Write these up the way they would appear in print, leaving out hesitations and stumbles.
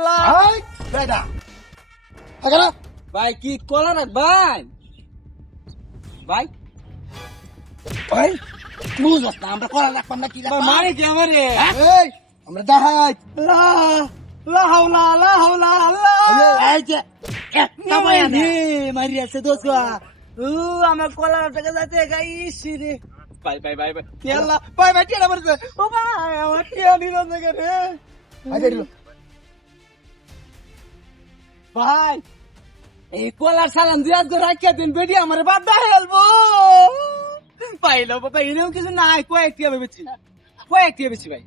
কলা ভাই কি কলা রাখ ভাই ভাই ভাই বুঝছ না আমরা কলা রাখবাম না কি ভাই মারে কি আমারে আমরা দেখাই লা হাওলা আল্লাহ এই যে একটা বয়ানে মারি আছে দোসা আমার কলা টাকা যাচ্ছে গাইস রে ভাই তেলা ভাই তেলা মারছে ও ভাই আমার টিয়া নিল থেকে রে ভাই এই কলার সালাম দিয়া তো রাখিয়া দিন বেডি আমার বাদ হেলবো পাইলো বাবা এরকম কিছু নাই কয়েকটা ভেবেছি ভাই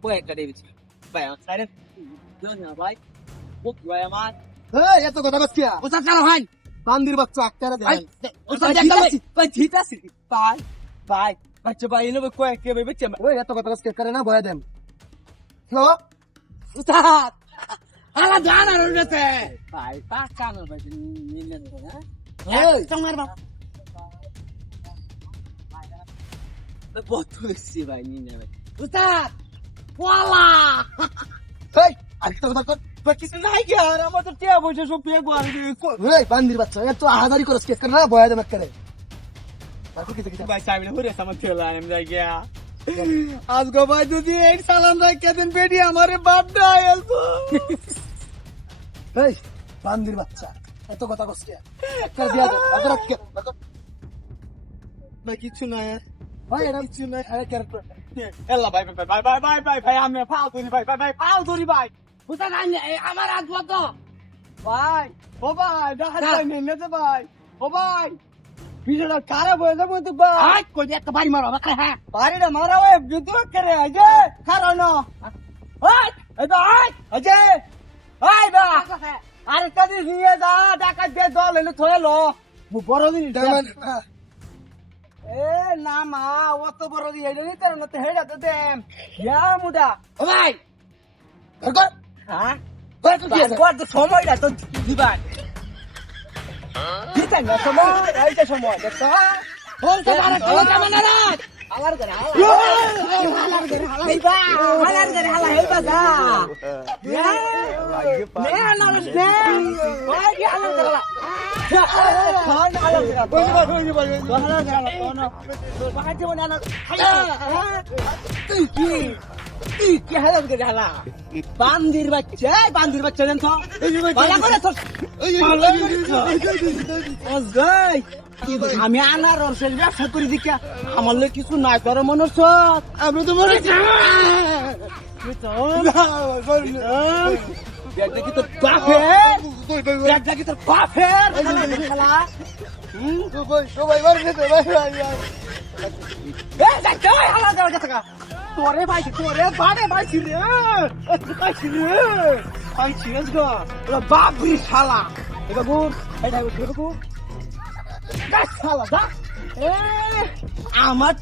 কয়েকটা ভেবেছি ভাই আমার সাইডে না ভাই ও কি ভাই আমার এত কথা বলছি ও চালা ভাই বান্দির বাচ্চা আক্তারা দেয় ভাই জিতাছি ভাই আচ্ছা ভাই এনে কয়েকটা ভেবেছি ওই এত কথা বলছি করে না বয়া দেন হ্যালো উস্তাদ আলা জানা রইছে ভাই পাকানো ভাই নিনে না এই তোমার বাপ বতুছি ভাই নিনে ভাই উস্তাদ ওয়ালা এই আরেকটা কথা কর কিছু নাই কি আর আমাদের টিয়া বসে সব পেয়ে গোয়াল এই বান্দির বাচ্চা এত আহাদারি করছ কে করে না বয়া দেন করে তারপর কি দেখি ভাই সামনে ঘুরে আমার খেলা আমি যাই গিয়া আজকে ভাই যদি এই সালাম রাখিয়া দিন বেডি আমারে বাপটা আইলবো এই বান্দির বাচ্চা এত কথা কস কে একটা দিয়া দে আগে রাখ কে ভাই কিছু নাই ভাই এটা কিছু নাই আরে ক্যারেক্টার এল্লা ভাই আমি ফাও ধরি ভাই ফাও ধরি ভাই বুঝা না আমার হাত মতো ভাই ও ভাই দেখা যায় নেতে ভাই ও ভাই ভিডিওটা খারাপ হয়ে যাবে তো ভাই কই একটা বাড়ি মারো আমাকে হ্যাঁ বাড়িটা মারা হয় যুদ্ধ করে আজে খারাপ না ওই এই তো আজে ওই বা আরে কাদি নিয়ে যা টাকা দে দল এনে থয়েলো বড় দিন এ না মা অত বড় দিন এটা নিতে না তো হেডা তো দেম ইয়া মুডা ও ভাই কর হ্যাঁ কর কি আছে কত সময়টা তো দিবা দিতে না সময় এইটা সময় দেখছ ফোন তো মারা চলে যাবে না রাত হালার করে হালার করে হালা হেলবা যা নে না নে ওই কি হালার করে খান হালার করে হালার করে বাহার জীবন না তুই কি হালার করে হালা বান্দির বাচ্চা দেন তো ভালো করে তো আমি আনারসের ব্যবসা করি দিকে আমার লোক কিছু নাই করে মনে হচ্ছে আমি তো মরে দেখি তোর বাপের দেখি তোর বাপের খেলা সবাই মারে যেতে ভাই তোরে ভাই তোরে বাড়ে ভাইছি রে পাইছি গো বাপরি শালা এবার গুড় এটা গুড় শালা দা আমার